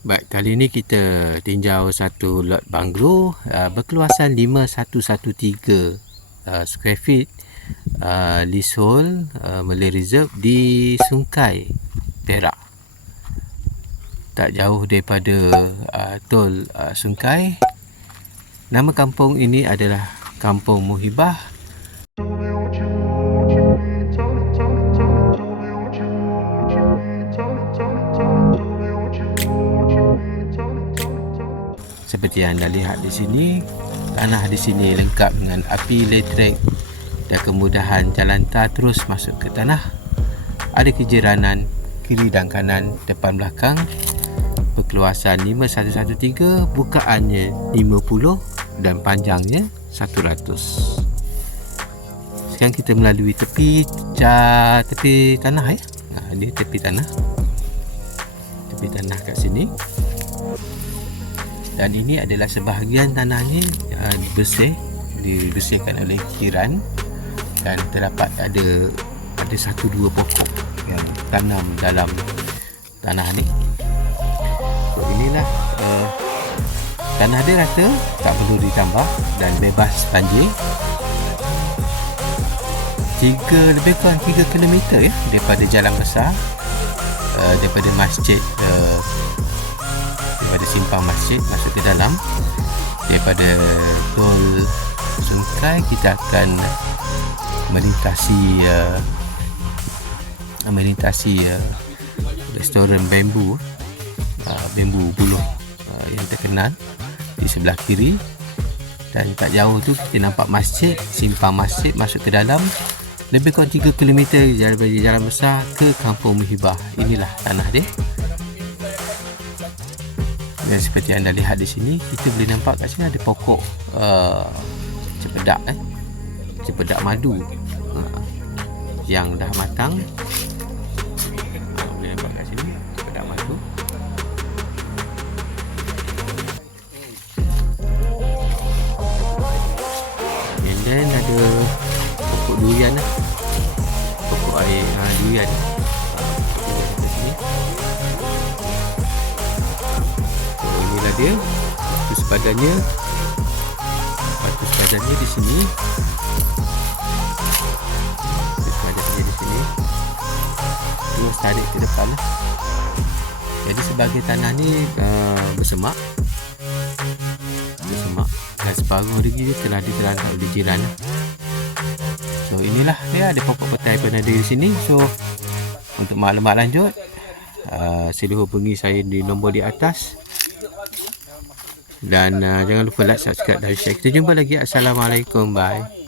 Baik, kali ini kita tinjau satu lot banglo berkeluasan 5113 square feet, leasehold, Malay Reserve di Sungkai, Perak. Tak jauh daripada tol Sungkai. Nama kampung ini adalah Kampung Muhibah. Seperti yang anda lihat di sini, tanah di sini lengkap dengan api elektrik dan kemudahan jalan tar terus masuk ke tanah. Ada kejiranan kiri dan kanan, depan belakang. Berkeluasan 5113, bukaannya 50 dan panjangnya 100. Sekarang kita melalui tepi tanah ya. Ini tepi tanah. Tepi tanah kat sini. Dan ini adalah sebahagian tanahnya dibersihkan oleh kiran, dan terdapat ada 1-2 pokok yang tanam dalam tanah ni. So, inilah tanah dia rata, tak perlu ditambah dan bebas banjir. Lebih kurang 3 km ya daripada jalan besar, daripada masjid, daripada simpang masjid masuk ke dalam. Daripada tol Sungkai kita akan melintasi restoran bambu buluh yang terkenal di sebelah kiri, dan tak jauh tu kita nampak masjid, simpang masjid masuk ke dalam. Lebih kurang 3 km daripada jalan besar ke Kampung Muhibah. Inilah tanah dia. Dan seperti anda lihat di sini, kita boleh nampak kat sini ada pokok cempedak madu yang dah matang. Boleh nampak kat sini cempedak madu. And then ada pokok durian pokok air durian. Inilah dia batu sepadannya di sini. Batu sepadannya di sini terus tarik ke depan. Jadi sebagai tanah ni bersemak dan separuh lagi dia telah diterangkan oleh jiran. So inilah dia, ada pokok petai pun ada di sini. So untuk maklumat lanjut, sila hubungi saya di nombor di atas. Dan jangan lupa like, subscribe dan share. Kita jumpa lagi. Assalamualaikum. Bye.